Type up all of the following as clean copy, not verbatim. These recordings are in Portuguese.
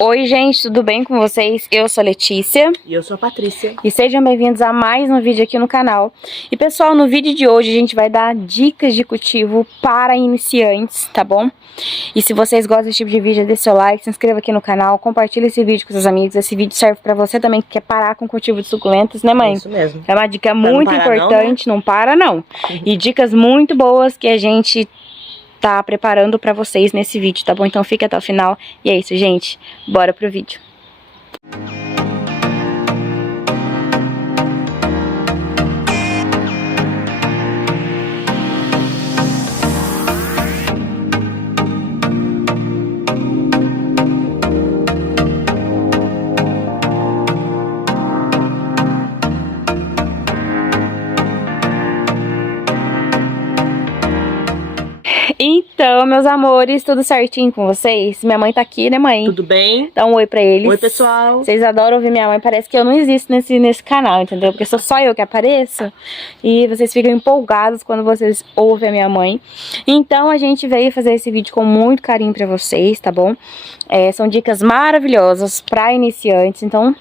Oi, gente, tudo bem com vocês? Eu sou a Letícia. E eu sou a Patrícia. E sejam bem-vindos a mais um vídeo aqui no canal. E pessoal, no vídeo de hoje a gente vai dar dicas de cultivo para iniciantes, tá bom? E se vocês gostam desse tipo de vídeo, deixe seu like, se inscreva aqui no canal, compartilhe esse vídeo com seus amigos. Esse vídeo serve para você também que quer parar com o cultivo de suculentas, né, mãe? Isso mesmo. É uma dica muito importante, não para não. E dicas muito boas que a gente tá preparando pra vocês nesse vídeo, tá bom? Então fica até o final. E é isso, gente. Bora pro vídeo. Então, meus amores, tudo certinho com vocês? Minha mãe tá aqui, né, mãe? Tudo bem? Dá um oi pra eles. Oi, pessoal. Vocês adoram ouvir minha mãe, parece que eu não existo nesse canal, entendeu? Porque sou só eu que apareço. E vocês ficam empolgados quando vocês ouvem a minha mãe. Então, a gente veio fazer esse vídeo com muito carinho pra vocês, tá bom? São dicas maravilhosas pra iniciantes, então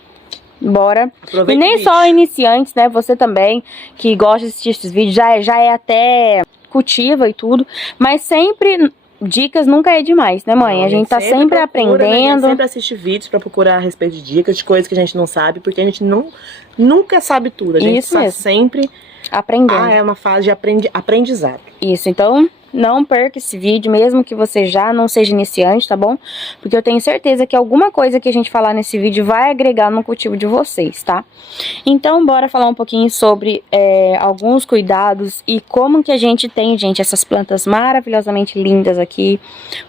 bora. Aproveita e nem só iniciantes, né? Você também, que gosta de assistir esses vídeos, já é até cultiva e tudo, mas sempre dicas nunca é demais, né, mãe? A gente tá sempre aprendendo. Né? A gente sempre assiste vídeos pra procurar a respeito de dicas, de coisas que a gente não sabe, porque a gente nunca sabe tudo. A gente está sempre aprendendo. É uma fase de aprendizado. Isso, então não perca esse vídeo, mesmo que você já não seja iniciante, tá bom? Porque eu tenho certeza que alguma coisa que a gente falar nesse vídeo vai agregar no cultivo de vocês, tá? Então, bora falar um pouquinho sobre alguns cuidados e como que a gente tem, gente, essas plantas maravilhosamente lindas aqui.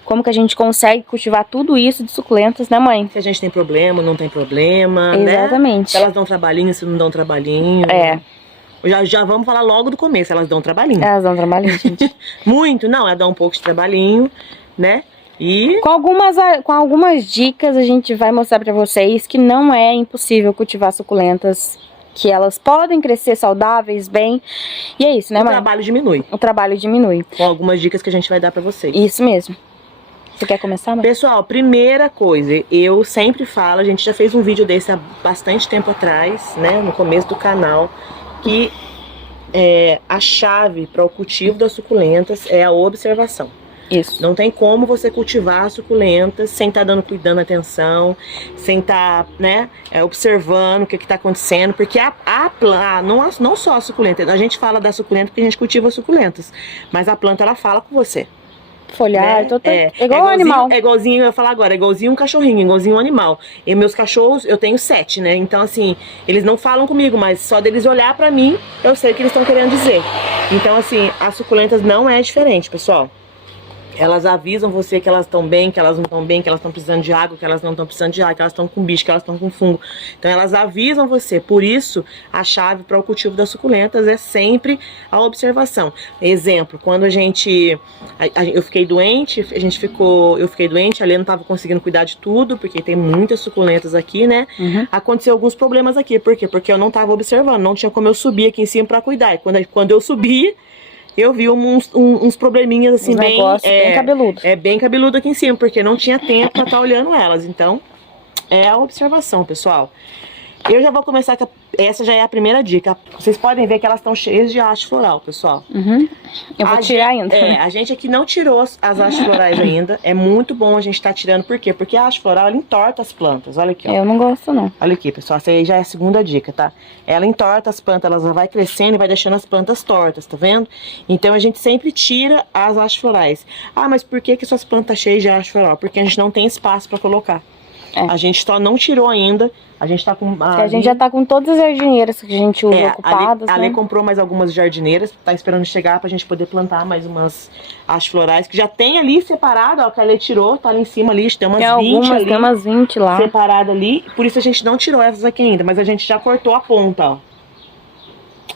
Como que a gente consegue cultivar tudo isso de suculentas, né, mãe? Se a gente tem problema, não tem problema, exatamente, né? Se elas dão trabalhinho, se não dão trabalhinho. Já vamos falar logo do começo, elas dão trabalhinho. Elas dão trabalhinho, gente. Muito, não, elas dão um pouco de trabalhinho, né? E com algumas dicas a gente vai mostrar pra vocês que não é impossível cultivar suculentas, que elas podem crescer saudáveis, bem. E é isso, né, mãe? O trabalho diminui. O trabalho diminui. Com algumas dicas que a gente vai dar pra vocês. Isso mesmo. Você quer começar, mãe? Pessoal, primeira coisa, eu sempre falo, a gente já fez um vídeo desse há bastante tempo atrás, né, no começo do canal, que a chave para o cultivo das suculentas é a observação. Isso. Não tem como você cultivar suculentas sem estar cuidando atenção, sem estar, né, observando o que está acontecendo, porque não só a suculenta, a gente fala da suculenta porque a gente cultiva suculentas, mas a planta ela fala com você. Folhar, né? Igual um animal. É igualzinho, eu ia falar agora, é igualzinho um cachorrinho, igualzinho um animal. E meus cachorros, eu tenho 7, né? Então, assim, eles não falam comigo, mas só deles olhar pra mim, eu sei o que eles estão querendo dizer. Então, assim, as suculentas não é diferente, pessoal. Elas avisam você que elas estão bem, que elas não estão bem, que elas estão precisando de água, que elas não estão precisando de água, que elas estão com bicho, que elas estão com fungo. Então elas avisam você. Por isso, a chave para o cultivo das suculentas é sempre a observação. Exemplo, quando eu fiquei doente, eu fiquei doente, a Lê não estava conseguindo cuidar de tudo, porque tem muitas suculentas aqui, né? Aconteceu alguns problemas aqui. Por quê? Porque eu não estava observando, não tinha como eu subir aqui em cima para cuidar. E quando eu subi, eu vi uns probleminhas assim, bem cabeludo. Bem cabeludo aqui em cima, porque não tinha tempo pra estar olhando elas. Então, é a observação, pessoal. Eu já vou começar com essa já é a primeira dica. Vocês podem ver que elas estão cheias de haste floral, pessoal. Eu vou tirar ainda. A gente aqui não tirou as hastes florais ainda. É muito bom a gente estar tirando. Por quê? Porque a haste floral, ela entorta as plantas. Olha aqui, ó. Eu não gosto, não. Olha aqui, pessoal. Essa aí já é a segunda dica, tá? Ela entorta as plantas, ela vai crescendo e vai deixando as plantas tortas, tá vendo? Então a gente sempre tira as hastes florais. Ah, mas por que suas plantas estão cheias de haste floral? Porque a gente não tem espaço pra colocar. A gente só não tirou ainda. A gente tá com... a gente já tá com todas as jardineiras que a gente usa ocupadas, A né? Lê comprou mais algumas jardineiras, tá esperando chegar pra gente poder plantar mais umas hastes florais, que já tem ali separado, ó, que a Lê tirou, tá ali em cima ali, tem umas 20 ali. Tem umas 20 lá. Separadas ali, por isso a gente não tirou essas aqui ainda, mas a gente já cortou a ponta, ó.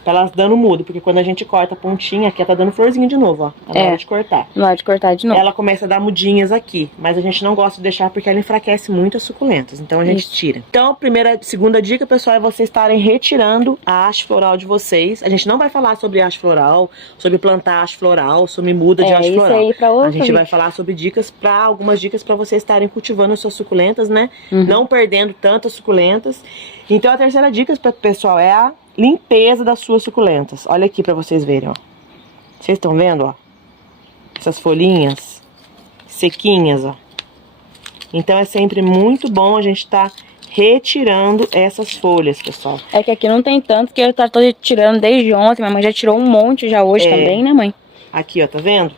Pra elas dando mudo, porque quando a gente corta a pontinha, aqui ela tá dando florzinha de novo, ó. Tá na hora de cortar. Na hora de cortar de novo. Ela começa a dar mudinhas aqui, mas a gente não gosta de deixar porque ela enfraquece muito as suculentas, então a gente tira. Então, segunda dica, pessoal, é vocês estarem retirando a haste floral de vocês. A gente não vai falar sobre haste floral, sobre plantar haste floral, sobre muda de haste floral. Aí pra outro a gente vai falar sobre algumas dicas para vocês estarem cultivando as suas suculentas, né? Não perdendo tantas suculentas. Então, a terceira dica, pessoal, é a limpeza das suas suculentas. Olha aqui para vocês verem, ó. Vocês estão vendo, ó? Essas folhinhas sequinhas, ó. Então é sempre muito bom a gente tá retirando essas folhas, pessoal. É que aqui não tem tanto, que eu tô tirando desde ontem. Minha mãe já tirou um monte já hoje também, né, mãe? Aqui, ó, tá vendo?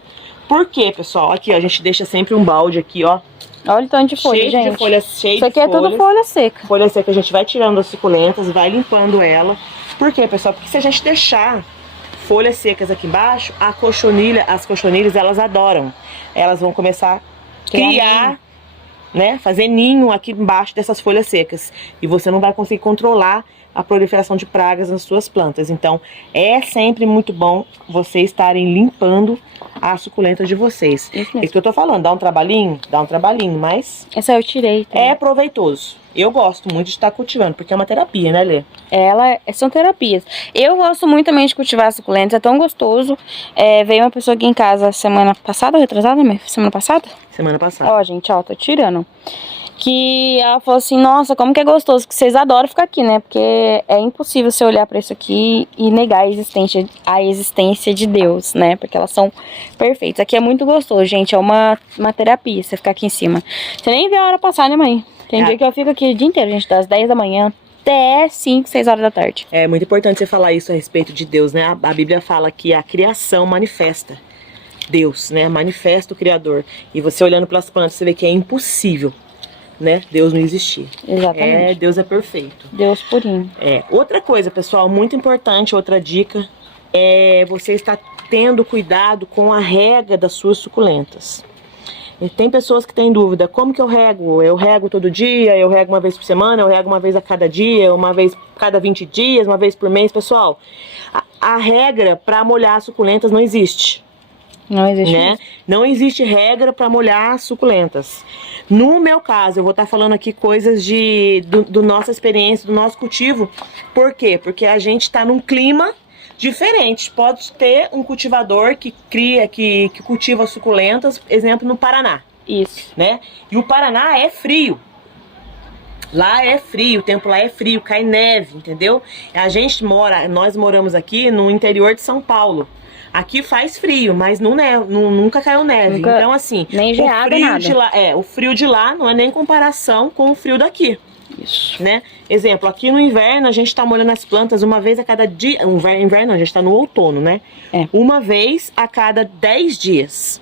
Por quê, pessoal? Aqui, ó, a gente deixa sempre um balde aqui, ó. Olha o tanto de folha, cheio gente. De folha, cheio Isso aqui de é tudo folha seca. Folha seca, a gente vai tirando as suculentas, vai limpando ela. Por quê, pessoal? Porque se a gente deixar folhas secas aqui embaixo, as cochonilhas, elas adoram. Elas vão começar a criar, né? Fazer ninho aqui embaixo dessas folhas secas. E você não vai conseguir controlar a proliferação de pragas nas suas plantas. Então, é sempre muito bom vocês estarem limpando a suculenta de vocês. Isso que eu tô falando, dá um trabalhinho, mas... Essa eu tirei também. É proveitoso. Eu gosto muito de estar cultivando, porque é uma terapia, né, Lê? São terapias. Eu gosto muito também de cultivar suculentas, é tão gostoso. Veio uma pessoa aqui em casa semana passada, retrasada, semana passada? Semana passada. Ó, gente, ó, tô tirando. Que ela falou assim, nossa, como que é gostoso, que vocês adoram ficar aqui, né? Porque é impossível você olhar pra isso aqui e negar a existência de Deus, né? Porque elas são perfeitas. Aqui é muito gostoso, gente, é uma terapia você ficar aqui em cima. Você nem vê a hora passar, né, mãe? Tem dia que eu fico aqui o dia inteiro, gente, das 10 da manhã até 5, 6 horas da tarde. É muito importante você falar isso a respeito de Deus, né? A Bíblia fala que a criação manifesta Deus, né? Manifesta o Criador. E você olhando pelas plantas, você vê que é impossível, né? Deus não existir. Exatamente. Deus é perfeito. Deus purinho. Outra coisa, pessoal, muito importante, outra dica, é você estar tendo cuidado com a rega das suas suculentas. E tem pessoas que têm dúvida, como que eu rego? Eu rego todo dia, eu rego uma vez por semana, eu rego uma vez a cada dia, uma vez cada 20 dias, uma vez por mês. Pessoal, a regra para molhar as suculentas não existe. Não existe, né? Não existe regra para molhar as suculentas. No meu caso, eu vou estar falando aqui coisas do nossa experiência, do nosso cultivo. Por quê? Porque a gente está num clima diferente. Pode ter um cultivador que cultiva suculentas, exemplo, no Paraná. Isso. Né? E o Paraná é frio. Lá é frio, o tempo lá é frio, cai neve, entendeu? Nós moramos aqui no interior de São Paulo. Aqui faz frio, mas nunca caiu neve. Então, assim, nem geada, nada. O frio de lá não é nem comparação com o frio daqui. Isso. Né? Exemplo, aqui no inverno a gente tá molhando as plantas uma vez a cada dia. Inverno não, a gente tá no outono, né? Uma vez a cada 10 dias.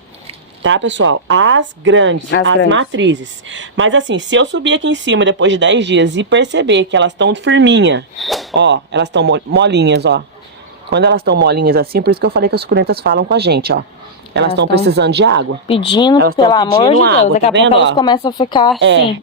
Tá, pessoal? As grandes. Matrizes. Mas assim, se eu subir aqui em cima depois de 10 dias e perceber que elas estão firminha, ó, elas estão molinhas, ó. Quando elas estão molinhas assim, por isso que eu falei que as suculentas falam com a gente, ó. Elas estão precisando de água. Pelo amor de Deus. Daqui a pouco elas começam a ficar assim,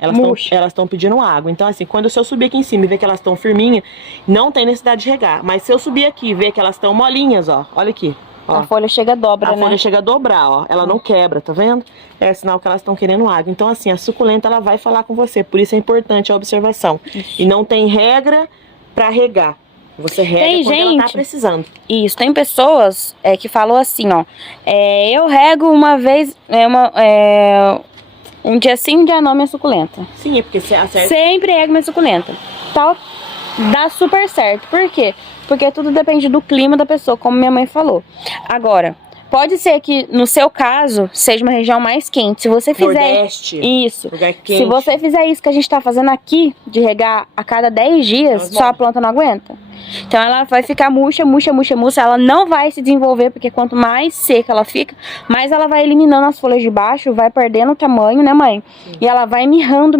elas estão pedindo água. Então, assim, se eu subir aqui em cima e ver que elas estão firminhas, não tem necessidade de regar. Mas se eu subir aqui e ver que elas estão molinhas, ó, olha aqui. Ó, a folha chega a dobra, né? A folha chega a dobrar, ó. Ela não quebra, tá vendo? É sinal que elas estão querendo água. Então, assim, a suculenta, ela vai falar com você. Por isso é importante a observação. Isso. E não tem regra pra regar. Você rega quando ela tá precisando. Isso, tem pessoas que falam assim, ó. Eu rego uma vez, um dia sim, um dia não, minha suculenta. Sim, é porque você acerta. Sempre rego minha suculenta. Tal, dá super certo. Por quê? Porque tudo depende do clima da pessoa, como minha mãe falou. Agora, pode ser que no seu caso seja uma região mais quente. Se você fizer Nordeste, isso, lugar quente. Se você fizer isso que a gente tá fazendo aqui, de regar a cada 10 dias, só a planta não aguenta. Então ela vai ficar murcha, ela não vai se desenvolver, porque quanto mais seca ela fica, mais ela vai eliminando as folhas de baixo, vai perdendo o tamanho, né, mãe? Sim. E ela vai mirrando,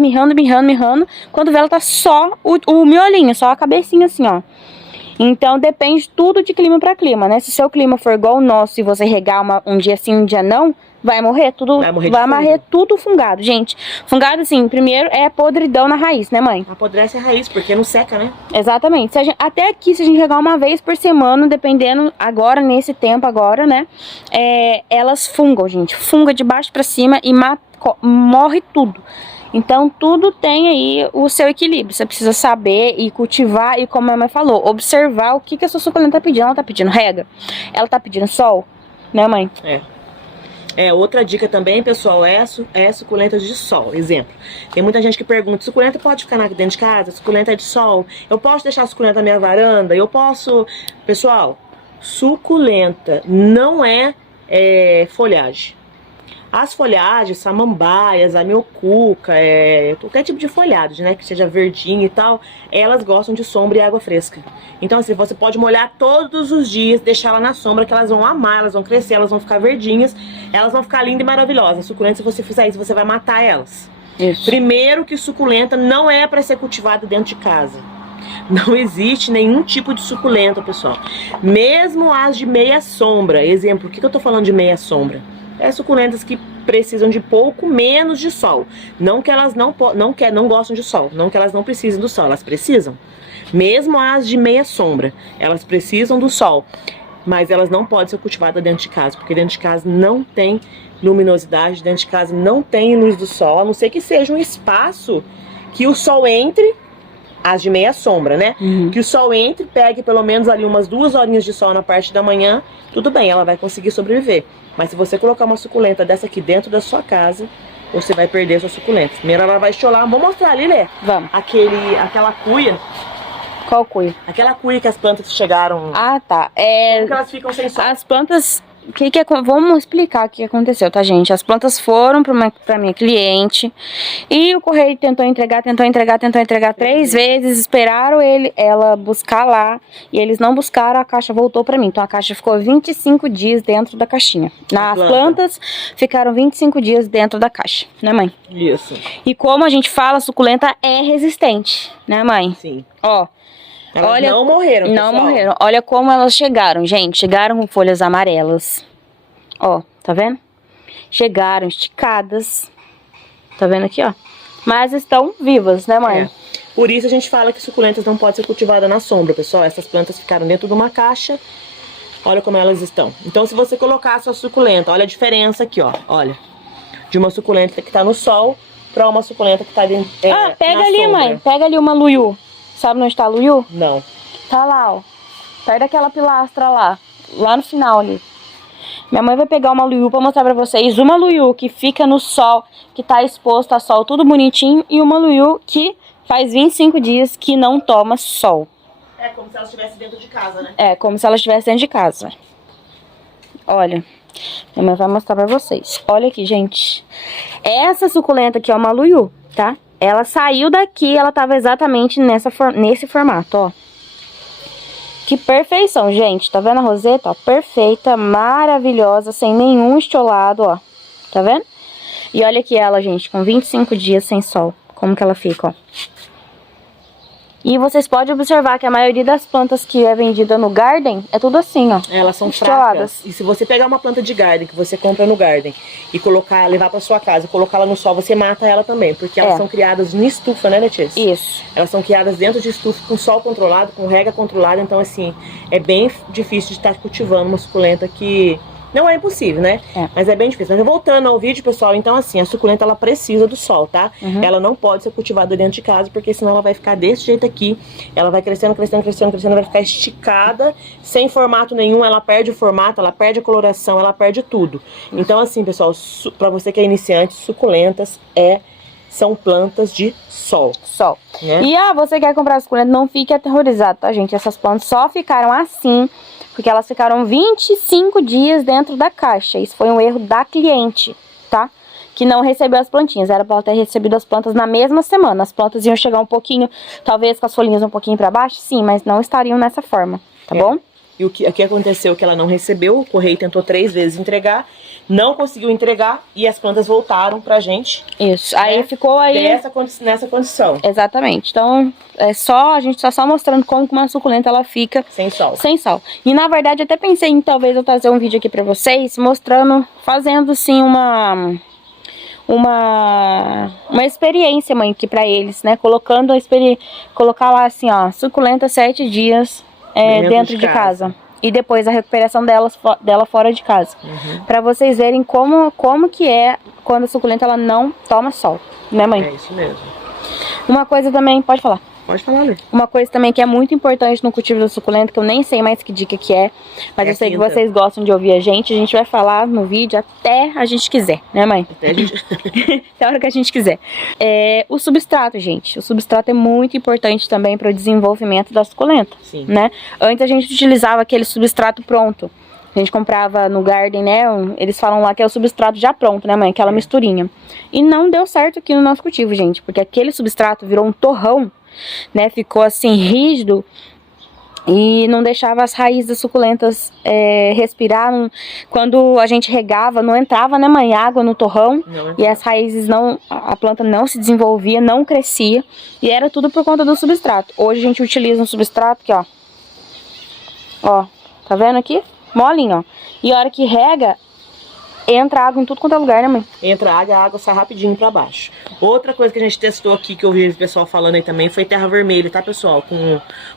quando vê ela tá só o miolinho, só a cabecinha assim, ó. Então depende tudo de clima para clima, né? Se o seu clima for igual o nosso e você regar um dia sim, um dia não, vai morrer tudo, vai morrer tudo fungado, gente. Fungado, assim, primeiro é podridão na raiz, né, mãe? Apodrece a raiz, porque não seca, né? Exatamente. Até aqui, se a gente regar uma vez por semana, dependendo agora, nesse tempo agora, né? Elas fungam, gente. Funga de baixo pra cima e morre tudo. Então, tudo tem aí o seu equilíbrio. Você precisa saber e cultivar e, como a mãe falou, observar o que a sua suculenta tá pedindo. Ela tá pedindo rega? Ela tá pedindo sol? Né, mãe? Outra dica também, pessoal, é suculentas de sol. Exemplo, tem muita gente que pergunta, suculenta pode ficar dentro de casa? Suculenta é de sol? Eu posso deixar a suculenta na minha varanda? Eu posso... Pessoal, suculenta não é folhagem. As folhagens, samambaias, a miocuca, qualquer tipo de folhagem, né, que seja verdinha e tal, elas gostam de sombra e água fresca. Então assim, você pode molhar todos os dias, deixar ela na sombra, que elas vão amar, elas vão crescer, elas vão ficar verdinhas, elas vão ficar lindas e maravilhosas. Suculenta, se você fizer isso, você vai matar elas. Isso. Primeiro que suculenta não é para ser cultivada dentro de casa. Não existe nenhum tipo de suculenta, pessoal. Mesmo as de meia sombra. Exemplo, por que eu tô falando de meia sombra? Suculentas que precisam de pouco menos de sol. Não que elas não gostam de sol, não que elas não precisem do sol, elas precisam. Mesmo as de meia sombra, elas precisam do sol. Mas elas não podem ser cultivadas dentro de casa, porque dentro de casa não tem luminosidade, dentro de casa não tem luz do sol, a não ser que seja um espaço que o sol entre, as de meia sombra, né? Que o sol entre, pegue pelo menos ali umas 2 horinhas de sol na parte da manhã, tudo bem, ela vai conseguir sobreviver. Mas se você colocar uma suculenta dessa aqui dentro da sua casa, você vai perder sua suculenta. Primeiro ela vai chorar. Vou mostrar ali, Lê. Vamos. Aquela cuia. Qual cuia? Aquela cuia que as plantas chegaram... Ah, tá. Como que elas ficam sem sol? As plantas... Vamos explicar o que aconteceu, tá, gente? As plantas foram pra minha cliente e o correio tentou entregar 3 vezes, esperaram ela buscar lá e eles não buscaram, a caixa voltou pra mim. Então a caixa ficou 25 dias dentro da caixinha. As plantas ficaram 25 dias dentro da caixa, né, mãe? Isso. E como a gente fala, a suculenta é resistente, né, mãe? Sim. Ó. Elas não morreram, pessoal. Não morreram. Olha como elas chegaram, gente. Chegaram com folhas amarelas. Ó, tá vendo? Chegaram esticadas. Tá vendo aqui, ó? Mas estão vivas, né, mãe? Por isso a gente fala que suculentas não podem ser cultivadas na sombra, pessoal. Essas plantas ficaram dentro de uma caixa. Olha como elas estão. Então, se você colocar a sua suculenta, olha a diferença aqui, ó. Olha. De uma suculenta que tá no sol pra uma suculenta que tá dentro, pega na ali, sombra. Mãe. Pega ali uma luiú. Sabe onde tá a luiú? Não. Tá lá, ó. Perto daquela pilastra lá. Lá no final ali. Minha mãe vai pegar uma luiú pra mostrar pra vocês. Uma luiú que fica no sol, que tá exposto a sol, tudo bonitinho. E uma luiú que faz 25 dias que não toma sol. É como se ela estivesse dentro de casa, né? É, como se ela estivesse dentro de casa. Olha. Minha mãe vai mostrar pra vocês. Olha aqui, gente. Essa suculenta aqui é uma luiú, tá? Ela saiu daqui, ela tava exatamente nesse formato, ó. Que perfeição, gente. Tá vendo a roseta, ó? Perfeita, maravilhosa, sem nenhum estiolado, ó. Tá vendo? E olha aqui ela, gente, com 25 dias sem sol. Como que ela fica, ó. E vocês podem observar que a maioria das plantas que é vendida no Garden é tudo assim, ó. Elas são fracas. E se você pegar uma planta de Garden que você compra no Garden e levar pra sua casa e colocar ela no sol, você mata ela também. Porque elas são criadas em estufa, né, Letícia? Isso. Elas são criadas dentro de estufa, com sol controlado, com rega controlada. Então, assim, é bem difícil de estar cultivando uma suculenta que... Não é impossível, né? Mas é bem difícil. Mas voltando ao vídeo, pessoal, então assim, a suculenta, ela precisa do sol, tá? Ela não pode ser cultivada dentro de casa, porque senão ela vai ficar desse jeito aqui. Ela vai crescendo, crescendo, crescendo, crescendo, vai ficar esticada, sem formato nenhum. Ela perde o formato, ela perde a coloração, ela perde tudo. Então assim, pessoal, pra você que é iniciante, suculentas são plantas de sol. Sol. Né? E você quer comprar suculenta, não fique aterrorizado, tá, gente? Essas plantas só ficaram assim... Porque elas ficaram 25 dias dentro da caixa. Isso foi um erro da cliente, tá? Que não recebeu as plantinhas. Era pra ela ter recebido as plantas na mesma semana. As plantas iam chegar um pouquinho, talvez com as folhinhas um pouquinho pra baixo, sim, mas não estariam nessa forma, tá bom? E o que aconteceu? Que ela não recebeu, o correio tentou 3 vezes entregar, não conseguiu entregar e as plantas voltaram pra gente. Isso, aí né? ficou aí... Nessa condição. Exatamente, então a gente tá só mostrando como que uma suculenta ela fica sem sol. Sem sol. E na verdade eu até pensei em talvez eu trazer um vídeo aqui pra vocês, mostrando, fazendo assim uma experiência, mãe, aqui pra eles, né? Colocar lá assim, ó, suculenta 7 dias dentro de casa. E depois a recuperação dela fora de casa. Pra vocês verem como que é quando a suculenta ela não toma sol, né, mãe? É isso mesmo. Uma coisa também, pode falar. Pode falar, Lê. Uma coisa também que é muito importante no cultivo da suculenta, que eu nem sei mais que dica que é, mas eu sei que vocês gostam de ouvir a gente vai falar no vídeo até a gente quiser, né, mãe? Até a gente... até a hora que a gente quiser. O substrato, gente. O substrato é muito importante também para o desenvolvimento da suculenta. Sim. Né? Antes a gente utilizava aquele substrato pronto. A gente comprava no Garden, né? Eles falam lá que é o substrato já pronto, né, mãe? Aquela misturinha. E não deu certo aqui no nosso cultivo, gente. Porque aquele substrato virou um torrão, né? Ficou assim, rígido. E não deixava as raízes das suculentas respirar. Quando a gente regava, não entrava, né, mãe? Água no torrão. E as raízes a planta não se desenvolvia, não crescia. E era tudo por conta do substrato. Hoje a gente utiliza um substrato aqui, ó. Ó, tá vendo aqui? Molinho, ó. E a hora que rega, entra água em tudo quanto é lugar, né, mãe? Entra água, a água sai rapidinho pra baixo. Outra coisa que a gente testou aqui, que eu vi o pessoal falando aí também, foi terra vermelha, tá, pessoal?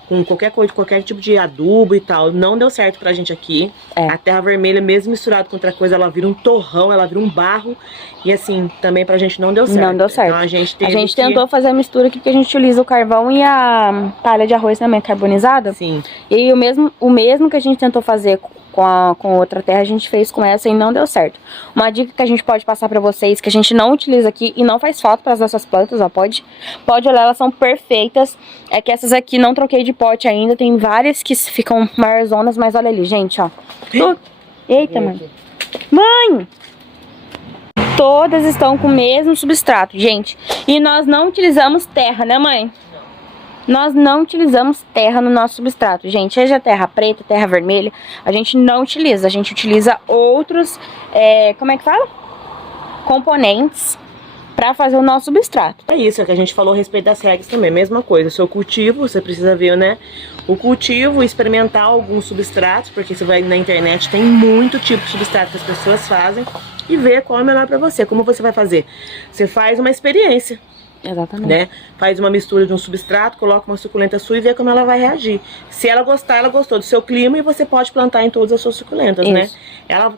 Com qualquer coisa, qualquer tipo de adubo e tal. Não deu certo pra gente aqui. A terra vermelha, mesmo misturada com outra coisa, ela vira um torrão, ela vira um barro. E assim, também pra gente não deu certo. Não deu certo. Então a gente tentou fazer a mistura aqui, porque a gente utiliza o carvão e a palha de arroz também carbonizada. Sim. E o mesmo que a gente tentou fazer com outra terra, a gente fez com essa e não deu certo. Uma dica que a gente pode passar pra vocês, que a gente não utiliza aqui e não faz falta para as nossas plantas, ó, pode olhar, elas são perfeitas. É que essas aqui não troquei de pote ainda, tem várias que ficam maiorzonas, mas olha ali, gente, ó. Eita, mãe. Mãe! Todas estão com o mesmo substrato, gente. E nós não utilizamos terra, né, mãe? Nós não utilizamos terra no nosso substrato, gente. Seja terra preta, terra vermelha, a gente não utiliza. A gente utiliza outros, como é que fala? Componentes para fazer o nosso substrato. É isso, é que a gente falou a respeito das regras também. Mesma coisa, o seu cultivo, você precisa ver, né? O cultivo, experimentar alguns substratos, porque você vai na internet, tem muito tipo de substrato que as pessoas fazem, e ver qual é o melhor para você. Como você vai fazer? Você faz uma experiência. Exatamente. Né? Faz uma mistura de um substrato, coloca uma suculenta sua e vê como ela vai reagir. Se ela gostar, ela gostou do seu clima e você pode plantar em todas as suas suculentas, né?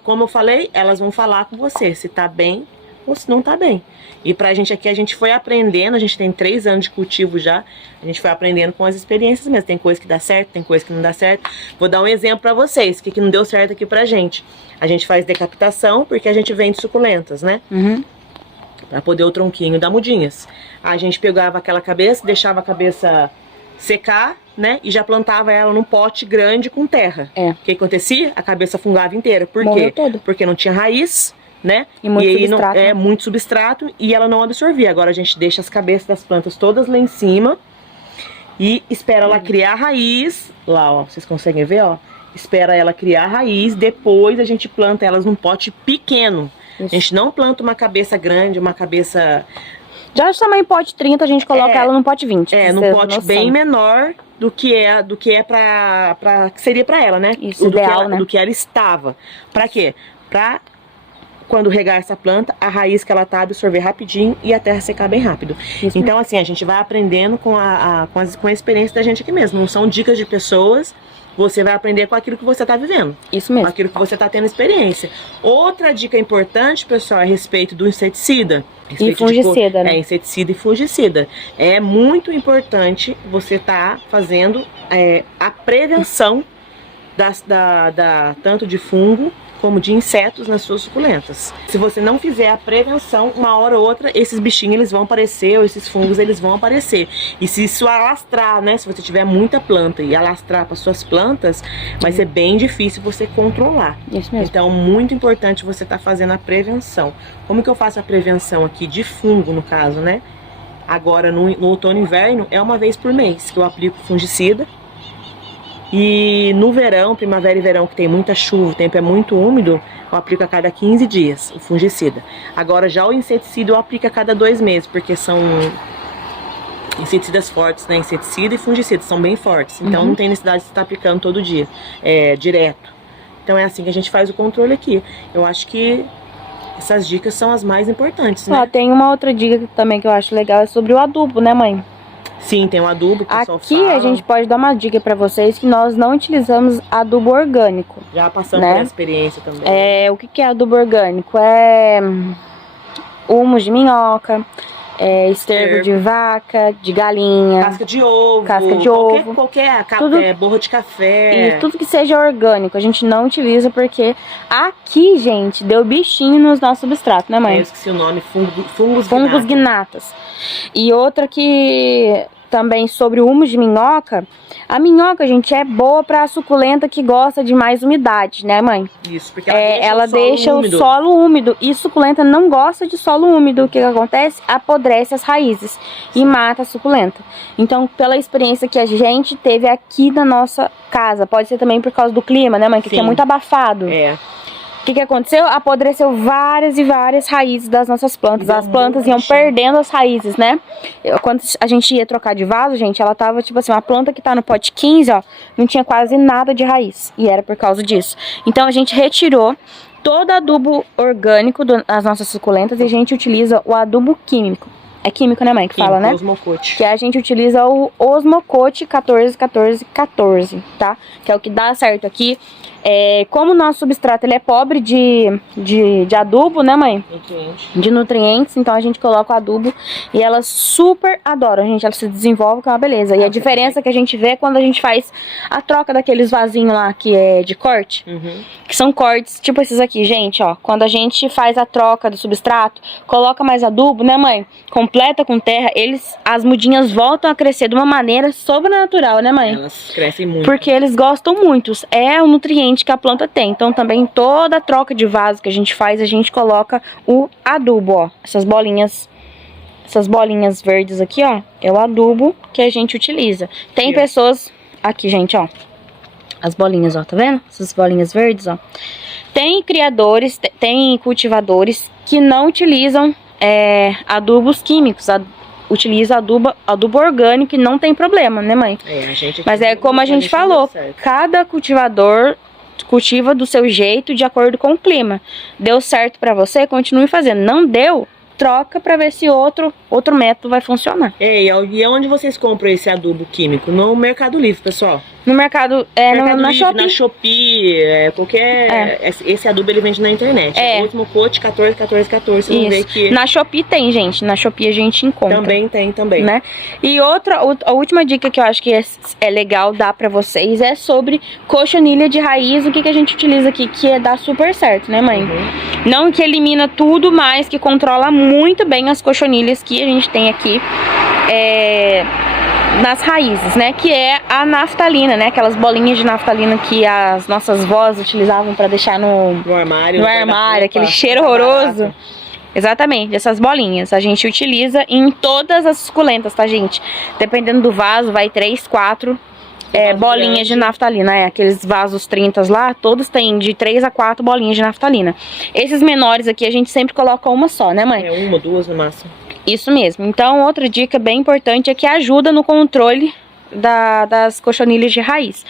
Como eu falei, elas vão falar com você se tá bem ou se não tá bem. E pra gente aqui, a gente foi aprendendo, a gente tem 3 anos de cultivo já, a gente foi aprendendo com as experiências mesmo. Tem coisa que dá certo, tem coisa que não dá certo. Vou dar um exemplo pra vocês, o que não deu certo aqui pra gente. A gente faz decapitação porque a gente vende suculentas, né? Pra poder o tronquinho dar mudinhas. A gente pegava aquela cabeça, deixava a cabeça secar, né? E já plantava ela num pote grande com terra. O que acontecia? A cabeça fungava inteira. Por quê? Porque não tinha raiz, né? E muito substrato. Muito substrato e ela não absorvia. Agora a gente deixa as cabeças das plantas todas lá em cima e espera ela criar raiz. Lá, ó, vocês conseguem ver, ó? Espera ela criar raiz, depois a gente planta elas num pote pequeno. A gente não planta uma cabeça grande, uma cabeça... Já de tamanho pote 30, a gente coloca ela num pote 20. Num pote bem menor do que seria pra ela, né? Isso, ideal, né? Do que ela estava. Pra quê? Pra quando regar essa planta, a raiz que ela tá absorver rapidinho e a terra secar bem rápido. Isso então, assim, a gente vai aprendendo com a experiência da gente aqui mesmo. Não são dicas de pessoas. Você vai aprender com aquilo que você está vivendo. Isso mesmo. Com aquilo que você está tendo experiência. Outra dica importante, pessoal, é a respeito do inseticida. E fungicida, né? Inseticida e fungicida. É muito importante você estar fazendo a prevenção tanto de fungo como de insetos nas suas suculentas. Se você não fizer a prevenção, uma hora ou outra, esses bichinhos eles vão aparecer, ou esses fungos eles vão aparecer. E se isso alastrar, né, se você tiver muita planta e alastrar para suas plantas, vai ser bem difícil você controlar. Isso mesmo. Então, muito importante você estar fazendo a prevenção. Como que eu faço a prevenção aqui de fungo, no caso, né? Agora, no outono e inverno, é uma vez por mês que eu aplico fungicida. E no verão, primavera e verão, que tem muita chuva, o tempo é muito úmido, eu aplico a cada 15 dias o fungicida. Agora já o inseticida eu aplico a cada 2 meses, porque são inseticidas fortes, né? Inseticida e fungicida são bem fortes, então não tem necessidade de estar aplicando todo dia, direto. Então é assim que a gente faz o controle aqui. Eu acho que essas dicas são as mais importantes, né? Tem uma outra dica também que eu acho legal, é sobre o adubo, né, mãe? Sim, tem um adubo que o pessoal Aqui fala. a gente pode dar uma dica pra vocês que nós não utilizamos adubo orgânico. Já passando né? por essa experiência também. O que é adubo orgânico? É humus de minhoca, esterco de vaca, de galinha, casca de ovo, qualquer tudo, borra de café. E tudo que seja orgânico a gente não utiliza porque aqui, gente, deu bichinho nos nossos substratos, né, mãe? Eu esqueci o nome, fungos gnatas. E outra que também sobre o humus de minhoca. A minhoca, gente, é boa pra suculenta que gosta de mais umidade, né, mãe? Isso, porque ela deixa o solo úmido. E suculenta não gosta de solo úmido. O que acontece? Apodrece as raízes e mata a suculenta. Então, pela experiência que a gente teve aqui na nossa casa, pode ser também por causa do clima, né, mãe? Que aqui é muito abafado. O que aconteceu? Apodreceu várias e várias raízes das nossas plantas. As plantas iam perdendo as raízes, né? Quando a gente ia trocar de vaso, gente, ela tava, tipo assim, uma planta que tá no pote 15, ó, não tinha quase nada de raiz. E era por causa disso. Então, a gente retirou todo adubo orgânico das nossas suculentas e a gente utiliza o adubo químico. É químico, né, mãe? Que fala, né? Osmocote. Que a gente utiliza o Osmocote 14-14-14, tá? Que é o que dá certo aqui. Como o nosso substrato ele é pobre de adubo, né, mãe? De nutrientes, então a gente coloca o adubo e elas super adoram, gente. Ela se desenvolve com uma beleza. E a diferença que a gente vê é quando a gente faz a troca daqueles vasinhos lá que é de corte, que são cortes, tipo esses aqui, gente, ó. Quando a gente faz a troca do substrato, coloca mais adubo, né, mãe? Completa com terra, as mudinhas voltam a crescer de uma maneira sobrenatural, né, mãe? Elas crescem muito. Porque eles gostam muito, é o nutriente que a planta tem. Então também toda a troca de vaso que a gente faz, a gente coloca o adubo, ó. Essas bolinhas verdes aqui, ó, é o adubo que a gente utiliza. Tem pessoas aqui, gente, ó, as bolinhas, ó, tá vendo? Essas bolinhas verdes, ó. Tem criadores, tem cultivadores que não utilizam adubos químicos, utiliza adubo orgânico e não tem problema, né, mãe? Mas é como a gente falou, cada cultivador cultiva do seu jeito, de acordo com o clima. Deu certo pra você, continue fazendo. Não deu, troca pra ver se outro método vai funcionar. E onde vocês compram esse adubo químico? No Mercado Livre, pessoal. No mercado, na Shopee. Na Shopee, esse adubo ele vende na internet. É o Osmocote 14-14-14, vocês vão ver que... Na Shopee tem, gente. Na Shopee a gente encontra. Também. Né? E a última dica que eu acho que é legal dar pra vocês é sobre cochonilha de raiz. O que a gente utiliza aqui, que dá super certo, né, mãe? Não que elimina tudo, mas que controla muito bem as cochonilhas que a gente tem aqui. Nas raízes, né, que é a naftalina, né, aquelas bolinhas de naftalina que as nossas vós utilizavam para deixar no armário, aquele cheiro horroroso. Exatamente, essas bolinhas a gente utiliza em todas as suculentas, tá, gente? Dependendo do vaso, vai 3, 4 bolinhas de naftalina, aqueles vasos 30 lá, todos têm de 3 a 4 bolinhas de naftalina. Esses menores aqui a gente sempre coloca uma só, né, mãe? Uma, duas no máximo. Isso mesmo. Então, outra dica bem importante é que ajuda no controle das cochonilhas de raiz.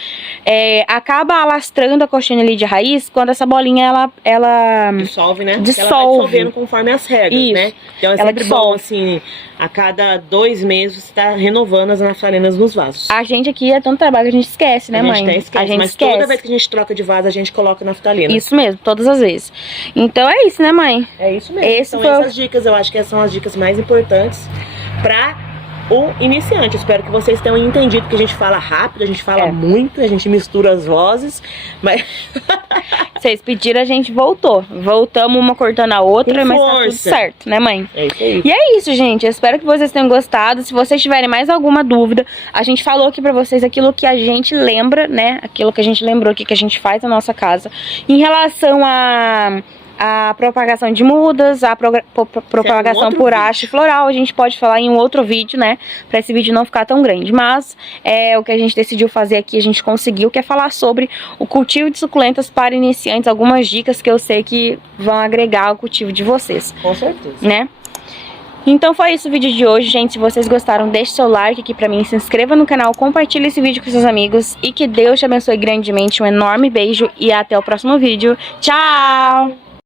Acaba alastrando a cochonilha de raiz quando essa bolinha, ela dissolve, né? Dissolve. Ela vai dissolvendo conforme as regras, né? Então é sempre bom, assim, a cada 2 meses você tá renovando as naftalinas nos vasos. A gente aqui é tanto trabalho que a gente esquece, né, mãe? A gente esquece. Toda vez que a gente troca de vaso, a gente coloca naftalina. Isso mesmo, todas as vezes. Então é isso, né, mãe? É isso mesmo. Essas dicas, eu acho que essas são as dicas mais importantes pra o iniciante. Eu espero que vocês tenham entendido que a gente fala rápido, a gente fala muito, a gente mistura as vozes, mas... Vocês pediram, a gente voltou. Voltamos uma cortando a outra, mas tá tudo certo, né, mãe? É isso aí. E é isso, gente. Eu espero que vocês tenham gostado. Se vocês tiverem mais alguma dúvida, a gente falou aqui pra vocês aquilo que a gente lembra, né? Aquilo que a gente lembrou aqui que a gente faz na nossa casa. Em relação a propagação de mudas, a propagação por haste floral, a gente pode falar em um outro vídeo, né? Pra esse vídeo não ficar tão grande. Mas o que a gente decidiu fazer aqui, a gente conseguiu, que é falar sobre o cultivo de suculentas para iniciantes, algumas dicas que eu sei que vão agregar ao cultivo de vocês. Com certeza. Né? Então foi isso o vídeo de hoje, gente. Se vocês gostaram, deixe seu like aqui pra mim, se inscreva no canal, compartilhe esse vídeo com seus amigos e que Deus te abençoe grandemente. Um enorme beijo e até o próximo vídeo. Tchau!